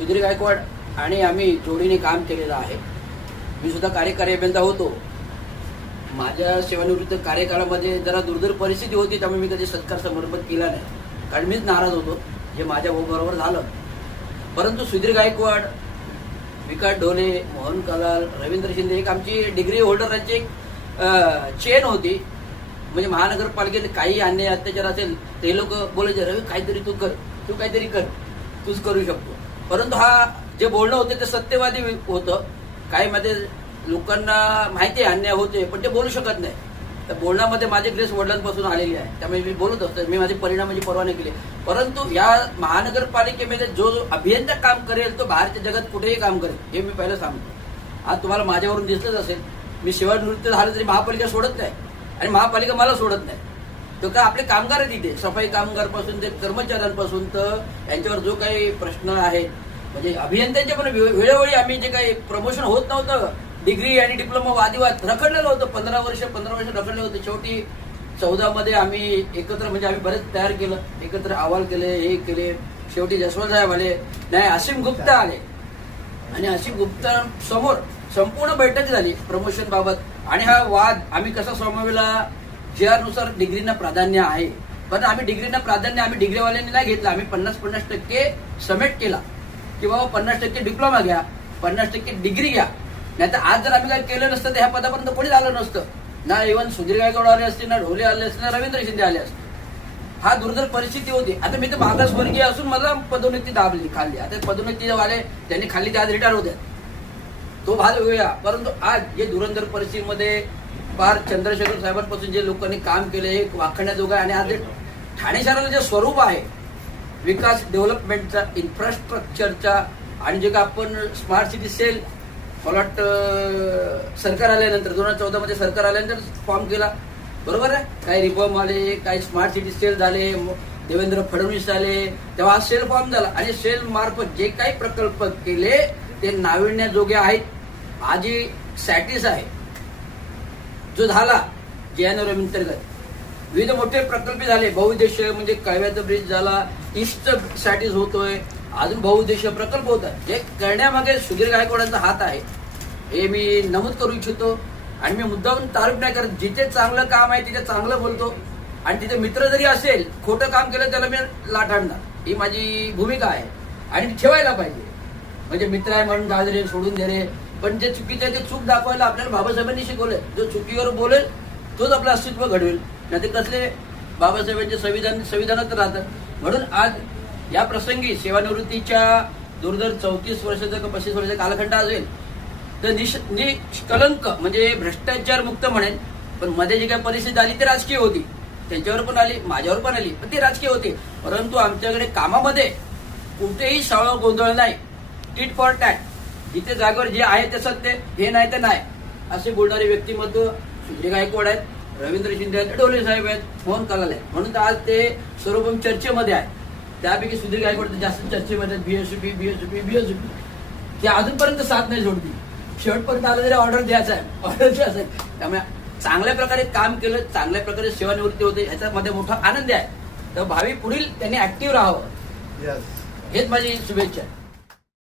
सुधीर गायकवाड आणि आम्ही जोडीने काम केलेलं आहे. मी सुद्धा कार्यकारी अभियंता होतो. माझ्या सेवानिवृत्त कार्यकाळामध्ये जरा दुर्धर परिस्थिती होती, त्यामुळे मी कधी सत्कार समर्पण केला नाही, कारण मीच नाराज होतो जे माझ्या बरोबर झालं. परंतु सुधीर गायकवाड, विकास ढोले, मोहन कलाल, रवींद्र शिंदे एक आमची डिग्री होल्डरांची एक चेन होती. म्हणजे महानगरपालिकेत काही अन्याय अत्याचार असेल ते लोक बोलायचे, रवी काहीतरी तू कर, तू काहीतरी कर, तूच करू शकतो. परंतु हा जे बोलणं होतं ते सत्यवादी होतं. काही मध्ये लोकांना माहिती आहे अन्याय होते, पण ते बोलू शकत नाही. तर बोलण्यामध्ये माझी ग्रेस वडिलांपासून आलेली आहे, त्यामुळे मी बोलत असतो. मी माझे परिणामाची पर्वा नाही केली. परंतु या महानगरपालिकेमध्ये जो अभियंता काम करेल तो बाहेरच्या जगात कुठेही काम करेल, हे मी पहिलं सांगतो. आज तुम्हाला माझ्यावरून दिसतच असेल, मी सेवानिवृत्त झालं तरी महापालिका सोडत नाही आणि महापालिका मला सोडत नाही. तो का आपले कामगार आहेत इथे, सफाई कामगारपासून ते कर्मचाऱ्यांपासून तर यांच्यावर जो काही प्रश्न आहे, म्हणजे अभियंत्यांचे पण वेळोवेळी आम्ही जे काही प्रमोशन होत नव्हतं, डिग्री आणि डिप्लोमा वादिवाद रखडलेलं होतं. 15 वर्ष रखडले होते. शेवटी 14 मध्ये आम्ही एकत्र, म्हणजे आम्ही बरेच तयार केलं, एकत्र अहवाल केले, हे केले. शेवटी जसवंत साहेब आले, नाही असीम गुप्ता आले आणि असीम गुप्ता समोर संपूर्ण बैठक झाली प्रमोशन बाबत. आणि हा वाद आम्ही कसा सोडवला, JR नुसार डिग्रीना प्राधान्य आहे, पण आम्ही डिग्रीना प्राधान्य आम्ही डिग्रीवाल्यांनी नाही घेतलं. आम्ही 50% समेट केला की बाबा 50% डिप्लोमा घ्या, 50% डिग्री घ्या. नाही तर आज जर आम्ही काय केलं नसतं तर ह्या पदापर्यंत कोणी आलं नसतं. ना इव्हन सुधीर गायकवाड आले असते, ना ढोले आले असते, ना रवींद्र शिंदे आले असते. हा दुर्धर परिस्थिती होती. आता मी तर मागासवर्गीय असून मला पदोन्नती दाबली खाल्ली. आता पदोन्नती वाले त्यांनी खाल्ली ते आज रिटायर होते, तो भाग वेगळा. परंतु आज जे दुरंधर परिस्थितीमध्ये फार चंद्रशेखर साहेबांपासून जे लोकांनी काम केले हे वाखण्याजोगं आहे. आणि आज जे ठाणे शहराला जे स्वरूप आहे विकास डेव्हलपमेंटचा, इन्फ्रास्ट्रक्चरचा, आणि जे का आपण स्मार्ट सिटी सेल मला वाटतं सरकार आल्यानंतर 2014 मध्ये सरकार आल्यानंतर फॉर्म केला, बरोबर आहे. काही रिफॉर्म आले, काही स्मार्ट सिटी सेल झाले, देवेंद्र फडणवीस आले, तेव्हा सेल फॉर्म झाला. आणि सेल मार्फत जे काही प्रकल्प केले ते नाविन्याजोगे आहेत. आजी सॅटिस आहे जो झाला JNRM अंतर्गत, विविध मोठे प्रकल्प झाले. बहुउद्देशीय म्हणजे कळव्याचा ब्रिज झाला, ईस्ट सॅटिस होतोय, अजून बहुउद्देशीय प्रकल्प होतात. हे करण्यामागे सुधीर गायकवाडांचा हात आहे, हे मी नमूद करू इच्छितो. आणि मी मुद्दाम तारीफ नाही करत. जिथे चांगलं काम आहे तिथे चांगलं बोलतो, आणि तिथे मित्र जरी असेल खोटं काम केलं त्याला मी लाटाडणार, ही माझी भूमिका आहे. आणि ठेवायला पाहिजे. म्हणजे मित्र आहे म्हणून गाजरे सोडून दे रे, पण जे चुकीचं आहे ते चूक दाखवायला आपल्याला बाबासाहेबांनी शिकवलंय. जो चुकीवर बोलेल तोच आपलं अस्तित्व घडवेल, नाही ते कसले बाबासाहेबांचे संविधानात राहतं. म्हणून आज या प्रसंगी सेवानिवृत्तीच्या दुर्धर 34 वर्षाचा का 35 वर्षाचा कालखंड असेल तर निष्कलंक म्हणजे भ्रष्टाचार मुक्त म्हणेल. पण मध्ये जी काही परिस्थिती आली ती राजकीय होती, त्यांच्यावर पण आली, माझ्यावर पण आली, पण ती राजकीय होती. परंतु आमच्याकडे कामामध्ये कुठेही सावळ गोंधळ नाही. टीट फॉर टॅट, जिथे जागेवर जे आहे ते सत्य, हे नाही ते नाही असे बोलणारे व्यक्तिमत्व सुधीर गायकवाड आहेत, रवींद्र शिंदे आहेत, ढोले साहेब आहेत, मोहन कलाल आहेत. म्हणून तर आज ते सर्वोपम चर्चेमध्ये आहे. त्यापैकी सुधीर गायकवाड जास्त चर्चेमध्ये BSUP ते अजूनपर्यंत साथ नाही जोडली. शेवटपर्यंत आलं तरी ऑर्डर द्यायचा आहे. त्यामुळे चांगल्या प्रकारे काम केलं, चांगल्या प्रकारे सेवानिवृत्ती होते, ह्याच्यामध्ये मोठा आनंद आहे. तर भावी पुढील त्यांनी ऍक्टिव्ह राहावं, हेच माझी शुभेच्छा आहे.